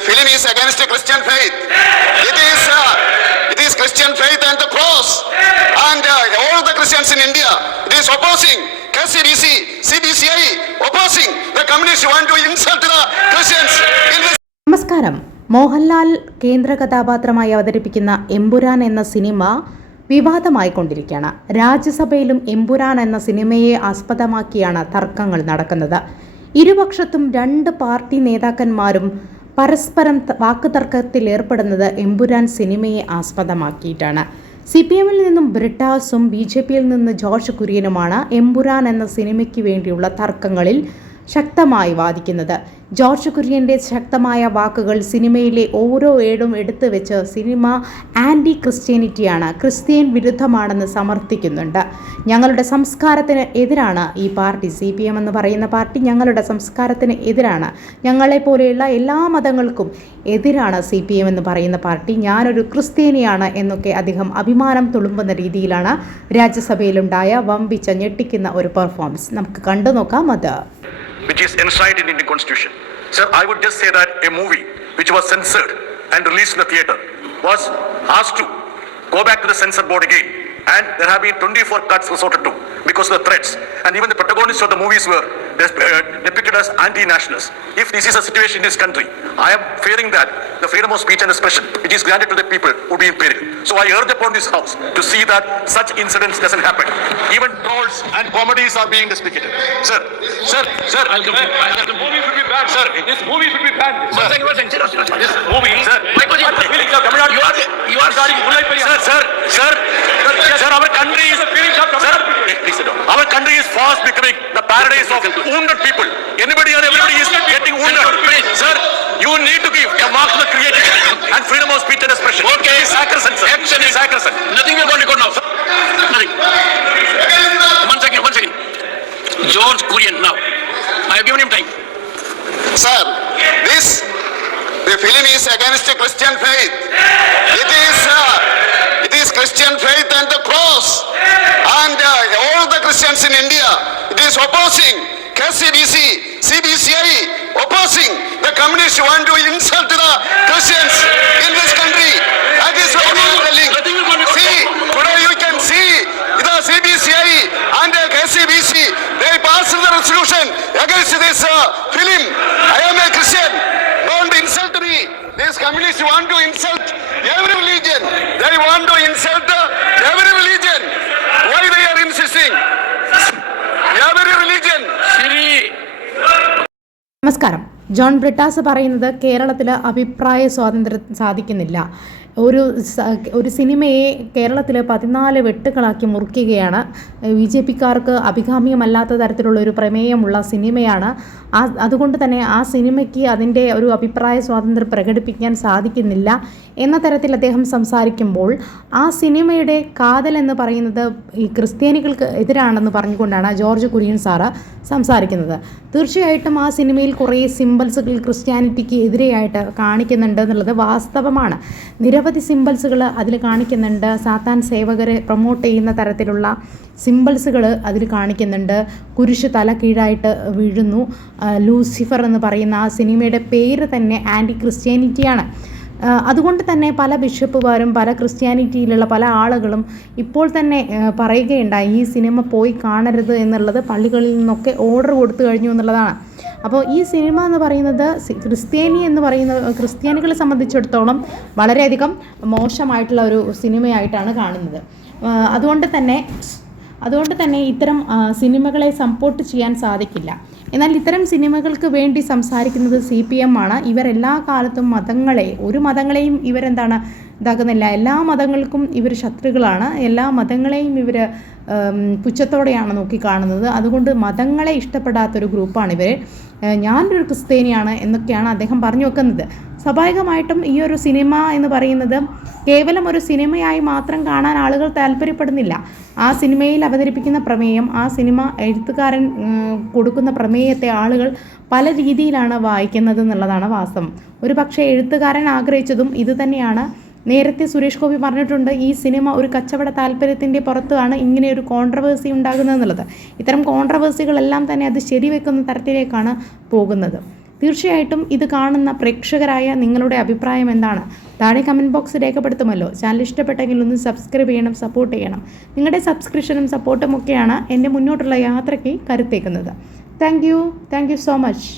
The film is against the Christian faith. It is Christian faith and the cross, and all the Christians in India. It is opposing KCDC, CBCI, opposing the communists want to insult the Christians in this. നമസ്കാരം. മോഹൻലാൽ കേന്ദ്ര കഥാപാത്രമായി അവതരിപ്പിക്കുന്ന എമ്പുരാൻ എന്ന cinema വിവാദമായിക്കൊണ്ടിരിക്കുകയാണ്. രാജ്യസഭയിലും എമ്പുരാൻ എന്ന സിനിമയെ ആസ്പദമാക്കിയാണ് തർക്കങ്ങൾ നടക്കുന്നത്. ഇരുപക്ഷത്തും രണ്ട് പാർട്ടി നേതാക്കന്മാരും പരസ്പരം വാക്കുതർക്കത്തിൽ ഏർപ്പെടുന്നത് എമ്പുരാൻ സിനിമയെ ആസ്പദമാക്കിയിട്ടാണ്. CPM-ൽ നിന്നും ബ്രിട്ടാസും BJP-യിൽ നിന്ന് ജോർജ് കുര്യനുമാണ് എമ്പുരാൻ എന്ന സിനിമയ്ക്ക് വേണ്ടിയുള്ള തർക്കങ്ങളിൽ ശക്തമായി വാദിക്കുന്നത്. ജോർജ് കുര്യൻ്റെ ശക്തമായ വാക്കുകൾ സിനിമയിലെ ഓരോ ഏടും എടുത്തു വെച്ച് സിനിമ ആൻറ്റി ക്രിസ്ത്യാനിറ്റിയാണ്, ക്രിസ്ത്യൻ വിരുദ്ധമാണെന്ന് സമർത്ഥിക്കുന്നുണ്ട്. ഞങ്ങളുടെ സംസ്കാരത്തിന് എതിരാണ് ഈ പാർട്ടി, CPM എന്ന് പറയുന്ന പാർട്ടി ഞങ്ങളുടെ സംസ്കാരത്തിന് എതിരാണ്, ഞങ്ങളെപ്പോലെയുള്ള എല്ലാ മതങ്ങൾക്കും എതിരാണ് CPM എന്ന് പറയുന്ന പാർട്ടി, ഞാനൊരു ക്രിസ്ത്യാനിയാണ് എന്നൊക്കെ അദ്ദേഹം അഭിമാനം തുളുമ്പുന്ന രീതിയിലാണ് രാജ്യസഭയിലുണ്ടായ വമ്പിച്ച ഞെട്ടിക്കുന്ന ഒരു പെർഫോമൻസ്. നമുക്ക് കണ്ടു നോക്കാം. അത് which is enshrined in Indian Constitution. Sir, I would just say that a movie which was censored and released in the theatre was asked to go back to the censor board again, and there have been 24 cuts resorted to because of the threats, and even the protagonists of the movies were depicted as anti-nationalists. If this is a situation in this country, I am fearing that the freedom of speech and expression which is granted to the people would be in peril. So I urge upon this house to see that such incidents doesn't happen. Even trolls and comedies are being deprecated. Sir, I'll come. The movie should be banned. Sir, this movie should be banned. This movie, sir. You are sorry. Sir, our country is our country is fast becoming the paradise of wounded people. Anybody or everybody is getting wounded. Sir, you need to give a mark to the creativity and freedom of speech and expression. Okay, sacrosanct, sir. Action is sacrosanct. Nothing we are going to record now, sir. Nothing. One second. George Kurian, now. I have given him time. Sir, the film is against the Christian faith. It is Christian faith and the cross, and all the Christians in India. It is opposing KCDC, CBCI, opposing the communists want to insult the Christians in this country. That is why we are telling. See, today you can see the CBCI and the KCBC, they passed the resolution against this film. I am a Christian. Don't insult me. These communists want to insult every religion. They want to insult every religion. Why they are insisting? Every religion. നമസ്കാരം. ജോൺ ബ്രിട്ടാസ് പറയുന്നത് കേരളത്തിൽ അഭിപ്രായ സ്വാതന്ത്ര്യം സാധിക്കുന്നില്ല. ഒരു സിനിമയെ കേരളത്തിൽ 14 വെട്ടുകളാക്കി മുറിക്കുകയാണ്. BJP-ക്കാർക്ക് അഭികാമ്യമല്ലാത്ത തരത്തിലുള്ള ഒരു പ്രമേയമുള്ള സിനിമയാണ്. അതുകൊണ്ട് തന്നെ ആ സിനിമയ്ക്ക് അതിൻ്റെ ഒരു അഭിപ്രായ സ്വാതന്ത്ര്യം പ്രകടിപ്പിക്കാൻ സാധിക്കുന്നില്ല എന്ന തരത്തിൽ അദ്ദേഹം സംസാരിക്കുമ്പോൾ ആ സിനിമയുടെ കാതൽ എന്ന് പറയുന്നത് ഈ ക്രിസ്ത്യാനികൾക്ക് എതിരാണെന്ന് പറഞ്ഞുകൊണ്ടാണ് ജോർജ് കുര്യൻ സാറ് സംസാരിക്കുന്നത്. തീർച്ചയായിട്ടും ആ സിനിമയിൽ കുറേ സിംബൽസുകൾ ക്രിസ്ത്യാനിറ്റിക്ക് എതിരെയായിട്ട് കാണിക്കുന്നുണ്ട് എന്നുള്ളത് വാസ്തവമാണ്. നിരവധി സിംബൽസുകൾ അതിൽ കാണിക്കുന്നുണ്ട്. സാത്താൻ സേവകരെ പ്രൊമോട്ട് ചെയ്യുന്ന തരത്തിലുള്ള സിംബൽസുകൾ അതിൽ കാണിക്കുന്നുണ്ട്. കുരിശ് തല കീഴായിട്ട് വീഴുന്നു. ലൂസിഫർ എന്ന് പറയുന്ന ആ സിനിമയുടെ പേര് തന്നെ ആൻറ്റി ക്രിസ്ത്യാനിറ്റിയാണ്. അതുകൊണ്ട് തന്നെ പല ബിഷപ്പുമാരും പല ക്രിസ്ത്യാനിറ്റിയിലുള്ള പല ആളുകളും ഇപ്പോൾ തന്നെ പറയുകയുണ്ടായി ഈ സിനിമ പോയി കാണരുത് എന്നുള്ളത്, പള്ളികളിൽ നിന്നൊക്കെ ഓർഡർ കൊടുത്തു കഴിഞ്ഞു എന്നുള്ളതാണ്. അപ്പോൾ ഈ സിനിമ എന്ന് പറയുന്നത് ക്രിസ്ത്യാനികളെ സംബന്ധിച്ചിടത്തോളം വളരെയധികം മോശമായിട്ടുള്ള ഒരു സിനിമയായിട്ടാണ് കാണുന്നത്. അതുകൊണ്ട് തന്നെ ഇത്തരം സിനിമകളെ സപ്പോർട്ട് ചെയ്യാൻ സാധിക്കില്ല. എന്നാൽ ഇത്തരം സിനിമകൾക്ക് വേണ്ടി സംസാരിക്കുന്നത് CPM ആണ്. ഇവരെല്ലാ കാലത്തും ഒരു മതങ്ങളെയും ഇതാക്കുന്നില്ല. എല്ലാ മതങ്ങൾക്കും ഇവർ ശത്രുക്കളാണ്. എല്ലാ മതങ്ങളെയും ഇവർ പുച്ഛത്തോടെയാണ് നോക്കിക്കാണുന്നത്. അതുകൊണ്ട് മതങ്ങളെ ഇഷ്ടപ്പെടാത്തൊരു ഗ്രൂപ്പാണ് ഇവർ. ഞാനൊരു ക്രിസ്ത്യാനിയാണ് എന്നൊക്കെയാണ് അദ്ദേഹം പറഞ്ഞു വെക്കുന്നത്. സ്വാഭാവികമായിട്ടും ഈ ഒരു സിനിമ എന്ന് പറയുന്നത് കേവലം ഒരു സിനിമയായി മാത്രം കാണാൻ ആളുകൾ താല്പര്യപ്പെടുന്നില്ല. ആ സിനിമയിൽ അവതരിപ്പിക്കുന്ന പ്രമേയം, ആ സിനിമ എഴുത്തുകാരൻ കൊടുക്കുന്ന പ്രമേയത്തെ ആളുകൾ പല രീതിയിലാണ് വായിക്കുന്നത് എന്നുള്ളതാണ് വാസ്തവം. ഒരു പക്ഷേ എഴുത്തുകാരൻ ആഗ്രഹിച്ചതും ഇത് തന്നെയാണ്. നേരത്തെ സുരേഷ് ഗോപി പറഞ്ഞിട്ടുണ്ട്, ഈ സിനിമ ഒരു കച്ചവട താല്പര്യത്തിൻ്റെ പുറത്താണ് ഇങ്ങനെ ഒരു കോൺട്രവേഴ്സി ഉണ്ടാകുന്നത് എന്നുള്ളത്. ഇത്തരം കോൺട്രവേഴ്സികളെല്ലാം തന്നെ അത് ശരിവെക്കുന്ന തരത്തിലേക്കാണ് പോകുന്നത്. തീർച്ചയായിട്ടും ഇത് കാണുന്ന പ്രേക്ഷകരായ നിങ്ങളുടെ അഭിപ്രായം എന്താണ്? താഴെ കമൻറ്റ് ബോക്സ് രേഖപ്പെടുത്തുമല്ലോ. ചാനൽ ഇഷ്ടപ്പെട്ടെങ്കിൽ ഒന്ന് സബ്സ്ക്രൈബ് ചെയ്യണം, സപ്പോർട്ട് ചെയ്യണം. നിങ്ങളുടെ സബ്സ്ക്രിപ്ഷനും സപ്പോർട്ടും ഒക്കെയാണ് എൻ്റെ മുന്നോട്ടുള്ള യാത്രയ്ക്ക് കരുത്തേക്കുന്നത്. Thank you so much.